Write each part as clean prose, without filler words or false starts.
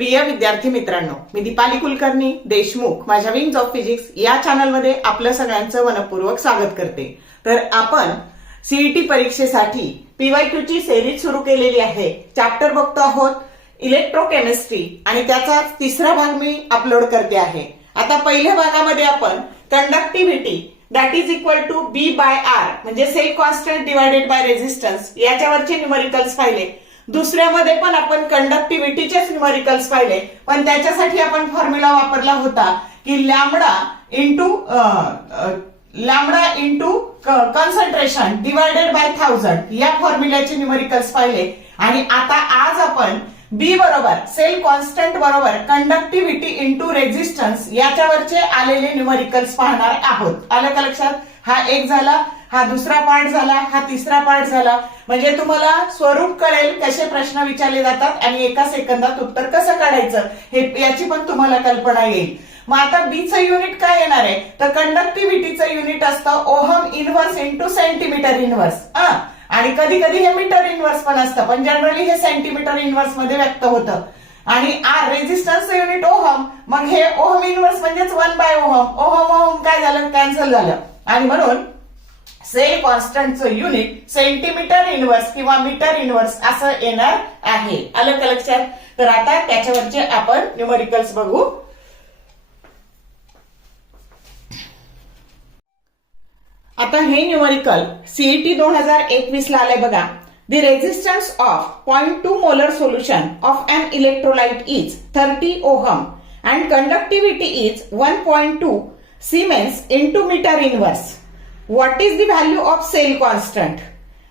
प्रिय विद्यार्थी मित्रांनो, मी दीपाली कुलकर्णी देशमुख माझ्या विंग्स ऑफ फिजिक्स या चॅनलमध्ये आपलं सगळ्यांचं मनपूर्वक स्वागत करते। तर आपण सीईटी परीक्षेसाठी पीवायक्यू ची सिरीज सुरू केलेली आहे। चॅप्टर बघतो आहोत इलेक्ट्रोकेमिस्ट्री आणि त्याचा तिसरा भाग मी अपलोड करते आहे। आता पहिल्या भागामध्ये आपण conductivity that is equal to B by R म्हणजे cell constant divided by resistance याच्यावरचे न्यूमेरिकल्स पाहिले। दुसऱ्यामध्ये पण आपण कंडक्टिव्हिटीचेच न्यूमेरिकल्स पाहिले, पण त्याच्यासाठी आपण फॉर्म्युला वापरला होता की lambda into concentration divided by 1000 या फॉर्म्युल्याचे न्यूमेरिकल्स पाहिले। आणि आता आज आपण बी बरोबर सेल कॉन्स्टंट बरोबर कंडक्टिव्हिटी इंटू रेझिस्टन्स याच्यावरचे आलेले न्यूमेरिकल्स पाहणार आहोत। आलं का लक्षात? हा एक झाला, हा दुसरा पार्ट झाला, हा तिसरा पार्ट झाला। म्हणजे तुम्हाला स्वरूप कळेल कसे प्रश्न विचारले जातात आणि एका सेकंदात उत्तर कसं काढायचं हे याची पण तुम्हाला कल्पना येईल। मग आता बीचं युनिट काय येणार आहे तर कंडक्टिव्हिटीचं युनिट असतं ohm inverse into centimetre inverse. आणि कधी कधी हे मीटर इनव्हर्स पण असतं, पण जनरली हे सेंटीमीटर इनव्हर्स मध्ये व्यक्त होतं। आणि आर रेझिस्टन्सचं युनिट ओहम, मग हे ओहम इनव्हर्स म्हणजेच 1 बाय ओहम। ओहम ओहम काय झालं, कॅन्सल झालं। आणि म्हणून सेल कॉन्स्टंटचं युनिट सेंटीमीटर इनव्हर्स किंवा मीटर इनव्हर्स असं येणार आहे। आलं का लक्षात? तर आता त्याच्यावरचे आपण न्यूमेरिकल्स बघू। आता हे न्यूमेरिकल सीईटी 2021 ला आलंय बघा। The resistance of 0.2 molar solution of an electrolyte is 30 ohm and conductivity is 1.2 siemens into metre inverse. What is the value of cell constant?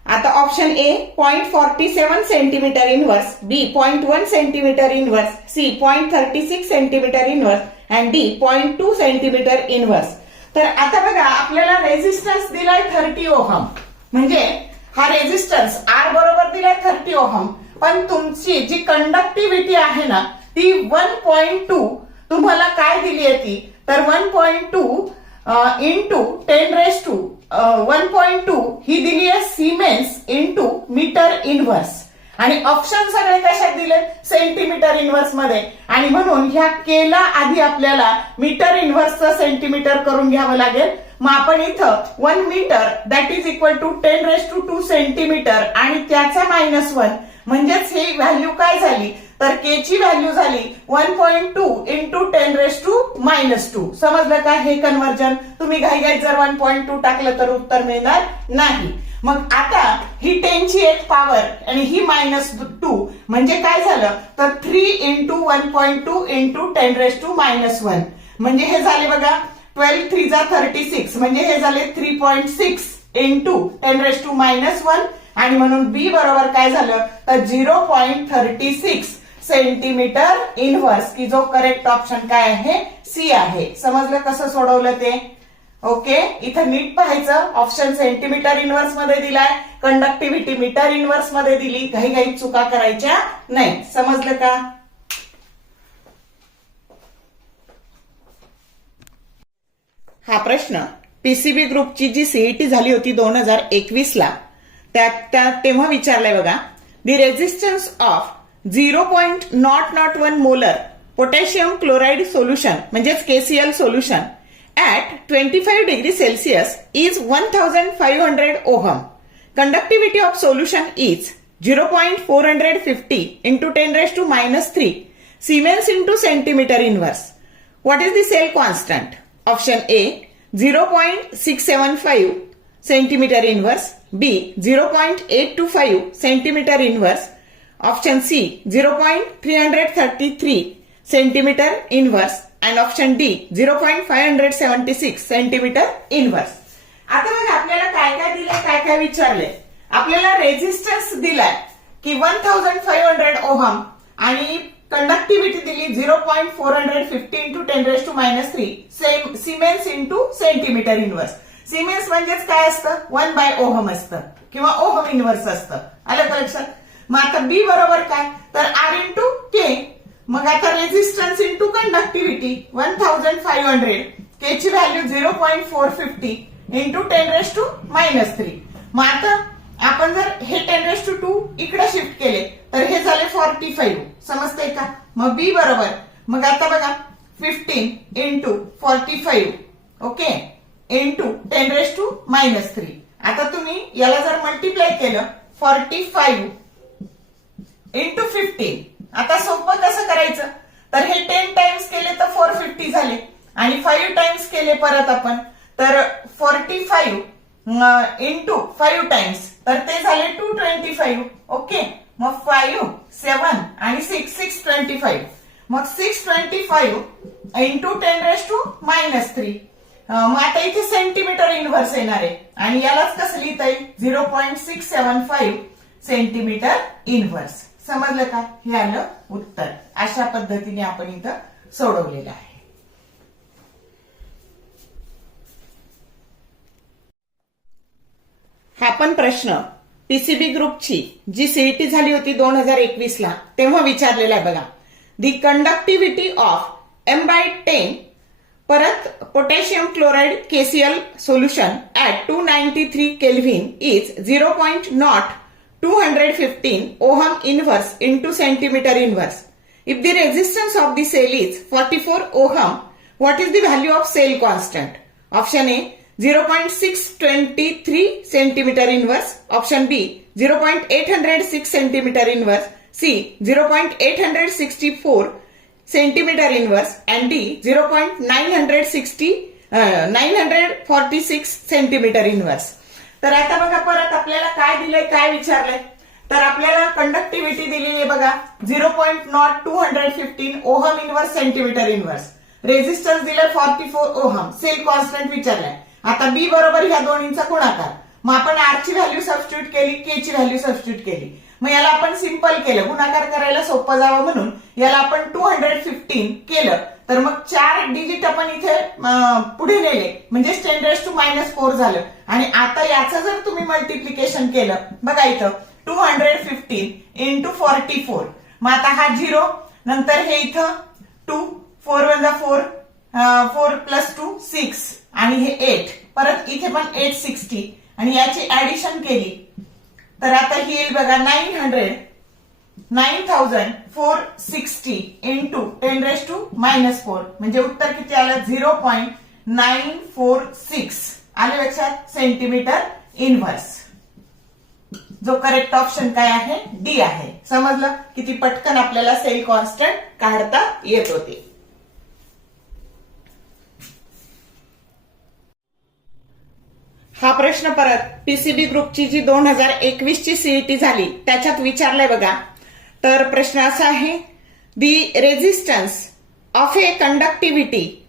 आता option A 0.47 centimetre inverse, B 0.1 centimetre inverse, C 0.36 centimetre inverse and D 0.2 centimetre inverse. तर आता बघा आपल्याला resistance दिलाय 30 ohm, म्हणजे हा resistance R बरोबर दिलाय 30 ओहम, पण तुमची जी कंडक्टिव्हिटी आहे ना ती 1.2 तुम्हाला काय दिली आहे ती तर 1.2 इंटू 10⁻1.2 ही दिली आहे सिमेन्स इंटू मीटर इनव्हर्स। आणि ऑप्शन सगळे कशात दिले? सेंटीमीटर इनव्हर्स मध्ये। आणि म्हणून ह्या केला आधी आपल्याला मीटर इनव्हर्सचं सेंटीमीटर करून घ्यावं लागेल। मग आपण इथं 1 metre that is equal to 10⁻2 centimetre आणि त्याचा -1 म्हणजेच ही व्हॅल्यू काय झाली तर के ची व्हॅल्यू झाली 1.2 इंटू 10⁻2। समजलं का हे कन्व्हर्जन? तुम्ही घाईघाईत जर 1.2 टाकलं तर उत्तर मिळणार नाही। मग आता ही 10 ची एक पॉवर आणि ही -2 म्हणजे काय झालं तर 3 इंटू 1.2 इंटू 10⁻1 म्हणजे हे झाले बघा 12 3 जा 36 म्हणजे हे झाले 3.6 इंटू 10⁻1 आणि म्हणून बी बरोबर काय झालं तर 0.36 सेंटीमीटर इनव्हर्स की जो करेक्ट ऑप्शन काय आहे सी आहे। समजलं कसं सोडवलं ते? ओके, इथं नीट पाहायचं। ऑप्शन सेंटीमीटर इनव्हर्स मध्ये दिलाय, कंडक्टिव्हिटी मीटर इनव्हर्स मध्ये दिली, घाईघाईत चुका करायच्या नाही। समजलं का? हा प्रश्न पीसीबी ग्रुपची जी सीईटी झाली होती 2021 ला तेव्हा विचारलाय बघा। The resistance of 0.001 molar potassium chloride solution म्हणजेच KCL solution at 25 degree Celsius is 1500 ohm. Conductivity of solution is 0.450 into 10⁻³ Siemens into centimeter inverse. What is the cell constant? Option A 0.675 centimeter inverse, B 0.825 centimeter inverse, option C 0.333 centimeter inverse and option D 0.576 centimetre inverse. आता बघा आपल्याला काय काय दिलंय, काय काय विचारले। आपल्याला रेझिस्टन्स दिलाय की 1500 ओहम आणि कंडक्टिव्हिटी दिली 0.450 into 10⁻³ Siemens into centimetre inverse. Siemens म्हणजेच काय असतं 1 बाय ओहम असतं किंवा ओहम इनव्हर्स असतं। आलं का लक्षात? मग आता बी बरोबर काय तर आर इंटू के। मग आता रेझिस्टन्स इंटू कंडक्टिव्हिटी 1500 के ची व्हॅल्यू 0.450 इंटू 10⁻³ मग आता आपण जर हे 10⁻² इकडे शिफ्ट केले तर हे झाले 45 समजतंय का? मग बी बरोबर, मग आता बघा 15 इंटू 45 ओके इंटू 10⁻³ आता तुम्ही याला जर मल्टिप्लाय केलं 45 इंटू 15 आता सोपं कसं करायचं, तर हे 10 टाइम्स केले तर 450 झाले आणि 5 टाइम्स केले परत आपण तर 45 इंटू 5 टाइम्स तर ते झाले 225 ओके, मग 5 7 आणि 6 मग 625 इंटू 10⁻³ मग आता इथे सेंटीमीटर इनव्हर्स येणार आहे आणि यालाच कसं लिहिता येईल 0.675 सेंटीमीटर इनव्हर्स. समजलं का? हे आलं उत्तर. अशा पद्धतीने आपण इथं सोडवलेलं आहे. हा पण प्रश्न पीसीबी ग्रुपची जी सीईटी झाली होती 2021 ला तेव्हा विचारलेला आहे बघा. दी कंडक्टिव्हिटी ऑफ M/10 परत potassium chloride KCl solution at 293 kelvin is 0.0215 ohm inverse into centimetre inverse. If the resistance of the cell is 44 ohm, what is the value of cell constant? Option A 0.623 centimetre inverse, option B 0.806 centimetre inverse, C 0.864 centimetre inverse and D 0.946 centimetre inverse. तर आता बघा परत आपल्याला काय दिलंय, काय विचारलंय, तर आपल्याला कंडक्टिव्हिटी दिलेली आहे बघा 0.0215 ohm inverse centimetre inverse, resistance दिलाय 44 ओहम, सेल कॉन्स्टंट विचारलाय. आता बी बरोबर ह्या दोन्हींचा गुणाकार, मग आपण आर ची व्हॅल्यू सबस्टिट्यूट केली, के ची व्हॅल्यू सबस्टिट्यूट केली, मग याला आपण सिंपल केलं, गुणाकार करायला सोपं जावं म्हणून याला आपण 215 केलं तर मग 4 डिजिट आपण इथे पुढे नेले म्हणजे 10⁻⁻⁴ झालं. आणि आता याचं जर तुम्ही मल्टिप्लिकेशन केलं बघा इथं 215 इंटू 44, मग आता हा 0 नंतर हे इथं 2 4 1 4 4 प्लस 2 6 आणि हे 8 परत इथे पण 860 आणि याची ऍडिशन केली तर आता ही येईल बघा 9460 इंटू 10⁻⁻⁴ म्हणजे उत्तर किती आलं 0.946 आले लक्षात सेंटीमीटर इनव्हर्स. जो करेक्ट ऑप्शन काय आहे डी आहे. समजलं किती पटकन आपल्याला सेल कॉन्स्टंट काढता येत होते. हा प्रश्न परत पीसीबी ग्रुपची जी 2021 ची सीईटी झाली त्याच्यात विचारलाय बघा. तर प्रश्न असा आहे the resistance of a conductivity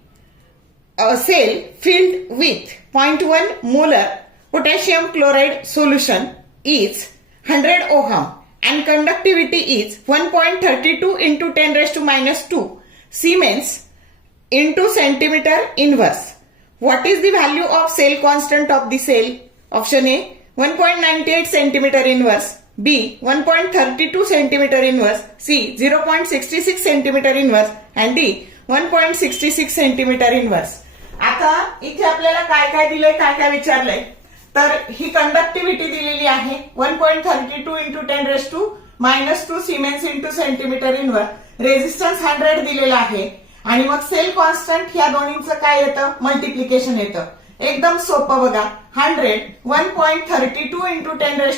cell filled with 0.1 molar potassium chloride solution is 100 ohm and conductivity is 1.32 into 10⁻² Siemens into centimeter inverse. What is the value of cell constant of the cell? Option A 1.98 centimeter inverse, B 1.32 centimeter inverse, C 0.66 centimeter inverse and D 1.66 centimeter inverse. आता इथे आपल्याला काय काय दिलंय, काय काय विचारलंय, तर ही conductivity दिलेली आहे 1.32 into 10⁻⁻² Siemens into centimetre inverse, resistance 100 दिलेला आहे आणि मग सेल कॉन्स्टंट ह्या दोन्हींचं काय येतं मल्टिप्लिकेशन येतं. एकदम सोपं बघा 100 1.32 इंटू 10⁻²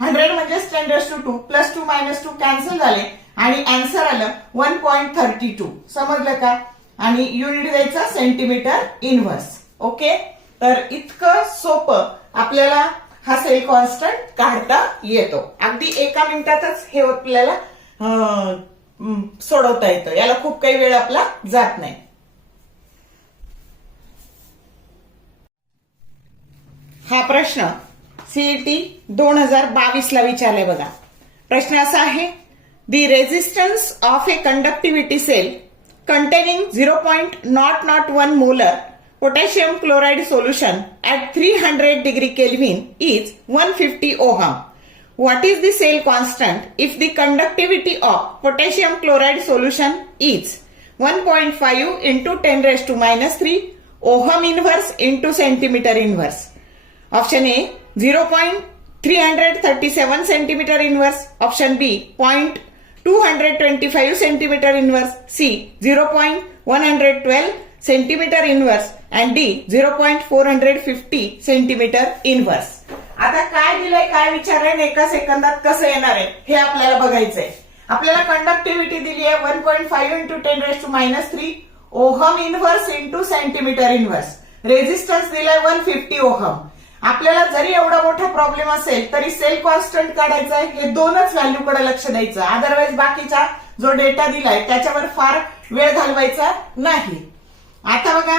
100 म्हणजे 10⁻² प्लस 2 मायनस 2 कॅन्सल झाले आणि आन्सर आलं 1.32. समजलं का? आणि युनिट द्यायचा सेंटीमीटर इनव्हर्स. ओके, तर इतकं सोपं आपल्याला हा सेल कॉन्स्टंट काढता येतो. अगदी एका मिनिटातच हे आपल्याला सोडवता येतं, याला खूप काही वेळ आपला जात नाही. हा प्रश्न सीईटी 2022 ला विचारलाय बघा. प्रश्न असा आहे the resistance of a conductivity cell containing 0.001 molar potassium chloride solution at 300 degree Kelvin is 150 ohm. What is the cell constant if the conductivity of potassium chloride solution is 1.5 into 10⁻³ ohm inverse into centimeter inverse? Option A 0.337 centimeter inverse, option B 225 centimetre inverse, C 0.112 centimetre inverse and D 0.450 centimetre inverse. आता काय दिलंय, काय विचारलंय, एका सेकंदात कसं येणार आहे हे आपल्याला बघायचंय. आपल्याला कंडक्टिव्हिटी दिली आहे 1.5 into 10⁻³ ohm inverse into centimetre inverse. Resistance दिलाय 150 ओहम. आपल्याला जरी एवढा मोठा प्रॉब्लेम असेल तरी सेल कॉन्स्टंट काढायचा आहे. हे दोनच व्हॅल्यूकडे लक्ष द्यायचं, अदरवाईज बाकीचा जो डेटा दिलाय त्याच्यावर फार वेळ घालवायचा नाही. आता बघा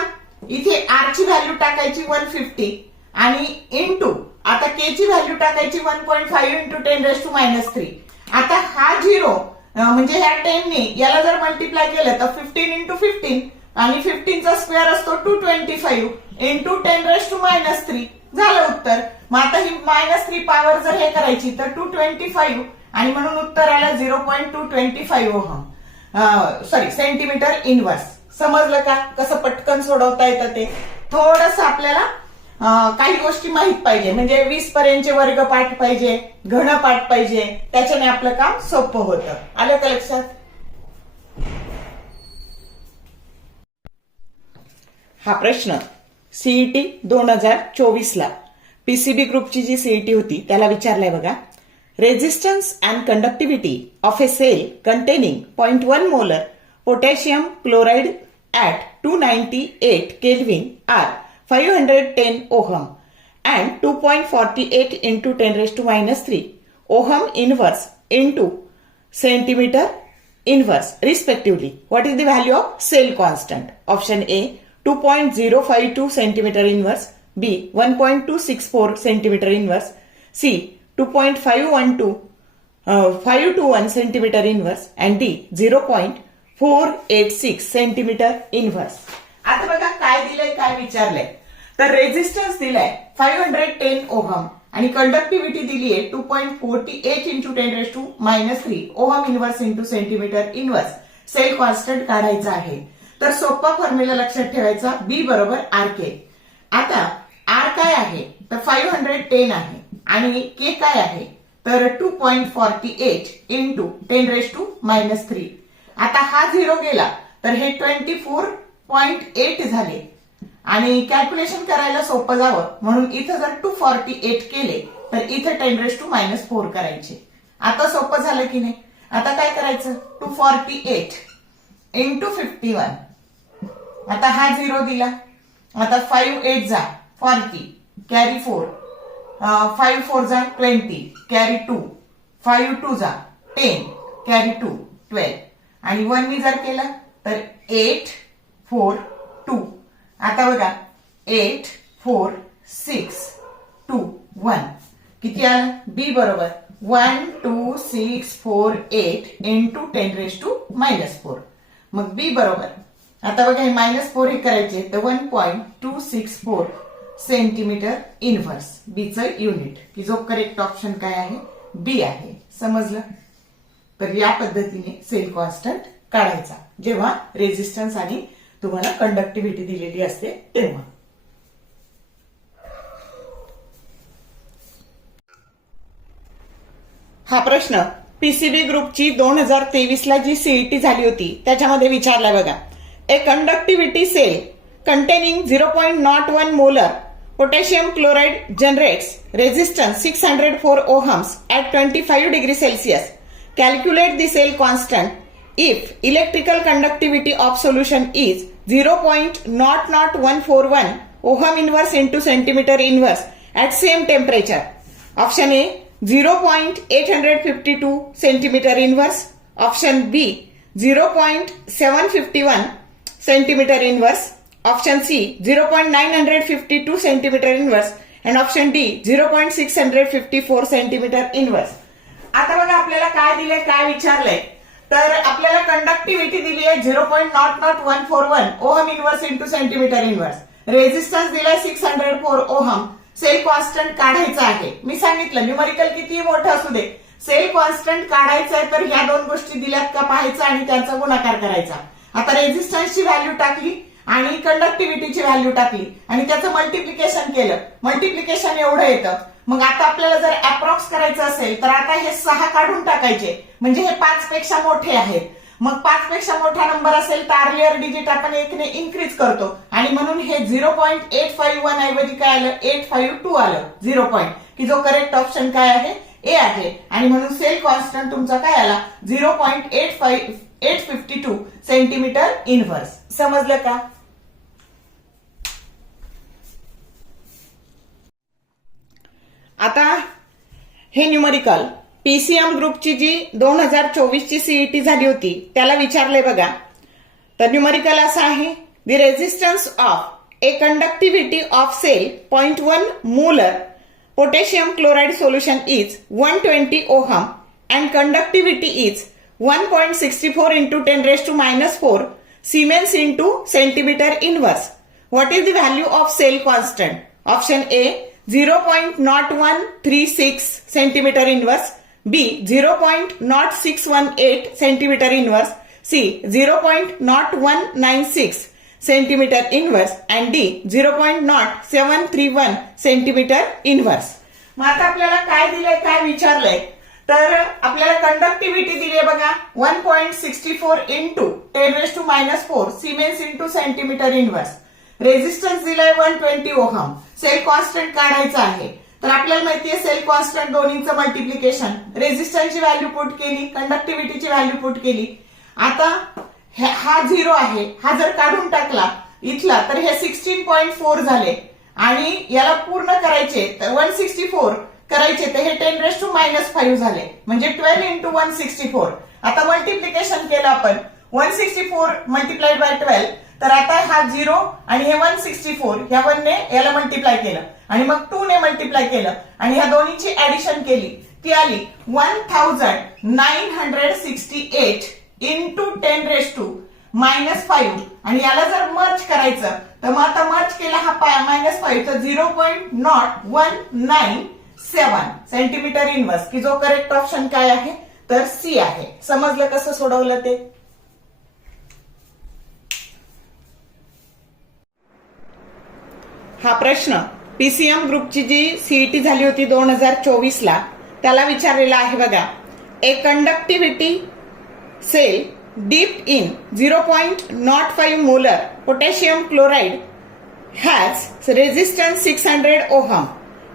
इथे आर ची व्हॅल्यू टाकायची 150 आणि इंटू आता के ची व्हॅल्यू टाकायची 1.5 इंटू 10⁻³ आता हा 0 म्हणजे ह्या 10 ने याला जर मल्टिप्लाय केलं तर 15 इंटू 15 आणि 15 चा स्क्वेअर असतो 225 इंटू 10⁻³ झालं उत्तर. मग आता ही -3 पॉवर जर हे करायची तर 225 आणि म्हणून उत्तर आलं 0.225 ओहम सेंटीमीटर इनवर्स. समजलं का कसं पटकन सोडवता येतं ते. थोडस आपल्याला काही गोष्टी माहित पाहिजे, म्हणजे 20 पर्यंतचे वर्ग पाठ पाहिजे, घन पाठ पाहिजे, त्याच्याने आपलं काम सोपं होतं. आलं का लक्षात? हा प्रश्न सीईटी 2024 ला पीसीबी ग्रुपची जी सीईटी होती त्याला विचारलाय बघा. Resistance and conductivity of a cell containing 0.1 molar potassium chloride at 298 Kelvin are 510 ohm and 2.48 into 10⁻³ ohm inverse into centimeter inverse respectively. What is the value of cell constant? Option A 2.052 centimeter inverse, B 1.264 centimeter inverse, C 521 centimeter inverse and D 0.486 centimetre inverse. आता बघा काय दिलंय, काय विचारलंय. तर resistance दिलाय 510 ohm आणि conductivity दिली आहे 2.48 into 10⁻³ ohm inverse into centimetre inverse. Cell constant काढायचा आहे. तर सोपा फॉर्म्युला लक्षात ठेवायचा, बी बरोबर आर के. आता आर काय आहे तर 510 आहे आणि के काय आहे तर 2.48 इंटू 10⁻³ आता हा 0 गेला तर हे 24.8 झाले आणि कॅल्क्युलेशन करायला सोपं जावं म्हणून इथं जर 248 केले तर इथं 10⁻⁴ करायचे. आता सोपं झालं की नाही. आता काय करायचं 248 इंटू 51 आता हा 0 दिला. आता 5 8 जा 40 कॅरी 4 5 4 जा 20 कॅरी 2 5 2 जा 10 कॅरी 2 12 आणि 1 मी जर केलं तर 8 4 2. आता बघा 8 4 6 2 1 किती आलं बी बरोबर 1 2 6 4 8 इंटू 10⁻⁴. मग बी बरोबर आता बघा हे -4 हे करायचे तर 1.264 सेंटीमीटर इनव्हर्स. बीचं युनिट की जो करेक्ट ऑप्शन काय आहे बी आहे. समजलं? तर या पद्धतीने सेल कॉन्स्टंट काढायचा जेव्हा रेझिस्टन्स आणि तुम्हाला कंडक्टिव्हिटी दिलेली असते तेव्हा. हा प्रश्न पीसीबी ग्रुपची 2023 ला जी सीईटी झाली होती त्याच्यामध्ये विचारलाय बघा. A conductivity cell containing 0.01 molar potassium chloride generates resistance 604 ohms at 25 degrees Celsius. Calculate the cell constant if electrical conductivity of solution is 0.00141 ohm inverse into centimeter inverse at same temperature. Option A 0.852 centimeter inverse. Option B 0.751 centimeter inverse. Option C 0.952 centimeter inverse and option D 0.654 centimeter inverse. आता बघा आपल्याला काय दिलंय काय विचारलंय तर आपल्याला conductivity दिली आहे 0.00141 ohm inverse into centimetre inverse. Resistance दिलाय 604 ओहम. सेल कॉन्स्टंट काढायचा आहे. मी सांगितलं न्यूमरिकल किती मोठं असू दे सेल कॉन्स्टंट काढायचं आहे तर ह्या दोन गोष्टी दिल्यात का पाहायचं आणि त्यांचा गुणाकार करायचा. आता रेझिस्टन्सची व्हॅल्यू टाकली आणि कंडक्टिव्हिटीची व्हॅल्यू टाकली आणि त्याचं मल्टिप्लिकेशन केलं. मल्टिप्लिकेशन एवढं येतं. मग आता आपल्याला जर अप्रॉक्स करायचं असेल तर आता हे 6 काढून टाकायचे, म्हणजे हे 5 पेक्षा मोठे आहेत. मग 5 पेक्षा मोठा नंबर असेल तर अर्लियर डिजिट आपण 1 ने इन्क्रीज करतो आणि म्हणून हे 0.851 ऐवजी काय आलं, 852 आलं 0 पॉइंट, की जो करेक्ट ऑप्शन काय आहे, ए आहे. आणि म्हणून सेल कॉन्स्टंट तुमचा काय आला, 0.852 सेंटीमीटर इनव्हर्स. समजलं का? आता हे न्यूमरिकल पीसीएम ग्रुपची जी 2024 ची सीईटी झाली होती त्याला विचारले बघा. तर न्यूमरिकल असं आहे, the resistance of a conductivity of cell 0.1 molar potassium chloride solution is 120 ohm and conductivity is 1.64 into 10 raised to minus 4 Siemens into centimeter inverse. What is the value of cell constant? Option A 0.0136 centimeter inverse, B 0.0618 centimeter inverse, C 0.0196 centimeter inverse and D 0.0731 centimeter inverse. मग आता आपल्याला काय दिलंय, काय विचारलंय, तर आपल्याला conductivity दिली आहे बघा 1.64 into 10 raised to minus 4 Siemens into centimetre inverse. Resistance दिलाय 120 ओहम. सेल कॉन्स्टंट काढायचा आहे. तर आपल्याला माहितीये सेल कॉन्स्टंट दोन्हीचं मल्टिप्लिकेशन, रेझिस्टन्सची व्हॅल्यू पुट केली, कंडक्टिव्हिटीची व्हॅल्यू पुट केली. आता हा 0 आहे, हा जर काढून टाकला इथला तर हे 16.4 झाले आणि याला पूर्ण करायचे तर 164 करायचे तर हे 10 raised to minus 5 झाले, म्हणजे 12 into 164. आता मल्टिप्लिकेशन केलं आपण 164 मल्टिप्लाइड बाय 12, तर आता हा 0 आणि हे 164 ह्या 1 ने याला मल्टिप्लाय केलं आणि मग 2 ने मल्टिप्लाय केलं आणि ह्या दोन्हीची ऍडिशन केली, ती आली 1968 इंटू 10 raised to minus 5 आणि याला जर मर्ज करायचं तर मग आता मर्ज केला हा -5 तर 0.0197 सेंटीमीटर इनव्हर्स, की जो करेक्ट ऑप्शन काय आहे तर सी आहे. समजलं कसं सोडवलं ते? हा प्रश्न पीसीएम ग्रुपची जी सीईटी झाली होती 2024 ला त्याला विचारलेला आहे बघा. A conductivity sale dipped in 0.05 molar potassium chloride has resistance 600 ohm.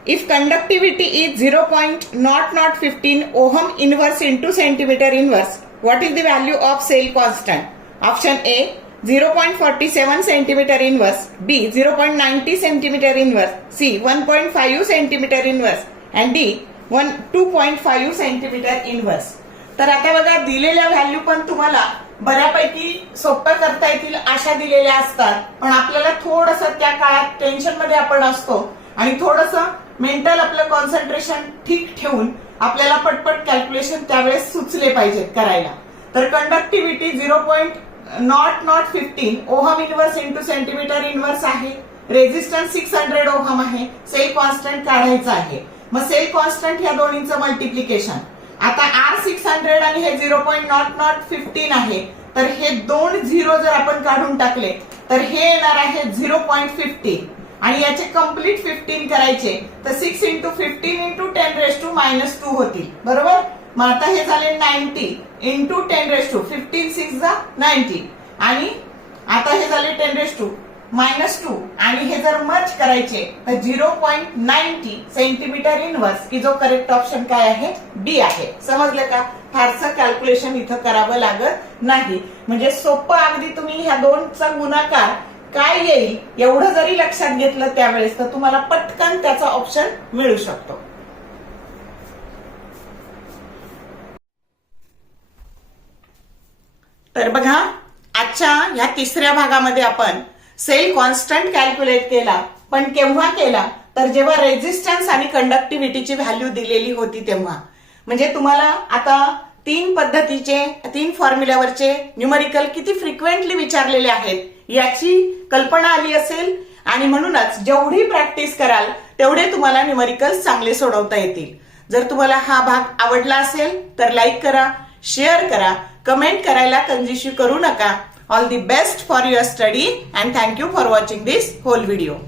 If conductivity is 0.0015 ohm inverse into centimeter inverse, what is the value of cell constant? Option A 0.47 centimeter inverse, B 0.90 centimeter inverse, C 1.5 centimeter inverse and D 2.5 centimeter inverse. तर आता बघा दिलेल्या value पण तुम्हाला बऱ्यापैकी सोप्या करता येतील अशा दिलेल्या असतात, पण आपल्याला थोडंसं त्या काळात टेन्शन मध्ये आपण असतो आणि थोडंसं मेंटल आपलं कॉन्सन्ट्रेशन ठीक ठेवून आपल्याला पटपट कॅल्क्युलेशन त्यावेळेस सुचले पाहिजेत करायला. तर conductivity 0.0015 ohm inverse into centimetre inverse आहे, रेझिस्टन्स 600 ओहम आहे, सेल कॉन्स्टंट काढायचा आहे. मग सेल कॉन्स्टंट ह्या दोन्हीचं मल्टिप्लिकेशन. आता R 600 आणि हे 0.0015 आहे, तर हे 2 झिरो जर आपण काढून टाकले तर हे येणार आहे 0.15 आणि याचे कम्प्लीट 15 करायचे तर 6 into 15 into 10 raised to minus 2 होतील, बरोबर. मग आता हे झाले 90 इंटू 10 raised to 15 6 जा 90 आणि आता हे झाले 10 raised to minus 2 आणि हे जर मर्ज करायचे तर 0.90 सेंटीमीटर इनव्हर्स, की जो करेक्ट ऑप्शन काय आहे बी आहे. समजलं का? फारसं कॅल्क्युलेशन इथं करावं लागत नाही, म्हणजे सोपं अगदी. तुम्ही ह्या दोनचा गुणाकार काय येईल एवढं जरी लक्षात घेतलं त्यावेळेस तर तुम्हाला पटकन त्याचा ऑप्शन मिळू शकतो. तर बघा आजच्या ह्या तिसऱ्या भागामध्ये आपण सेल कॉन्स्टंट कॅल्क्युलेट केला, पण केव्हा केला तर जेव्हा रेझिस्टन्स आणि कंडक्टिव्हिटीची व्हॅल्यू दिलेली होती तेव्हा. म्हणजे तुम्हाला आता 3 पद्धतीचे 3 फॉर्म्युल्यावरचे न्यूमरिकल किती फ्रिक्वेंटली विचारलेले आहेत याची कल्पना आली असेल आणि म्हणूनच जेवढी प्रॅक्टिस कराल तेवढे तुम्हाला न्यूमरिकल चांगले सोडवता येतील. जर तुम्हाला हा भाग आवडला असेल तर लाईक करा, शेअर करा, कमेंट करायला कंजूसी करू नका. All the best for your study and thank you for watching this whole video.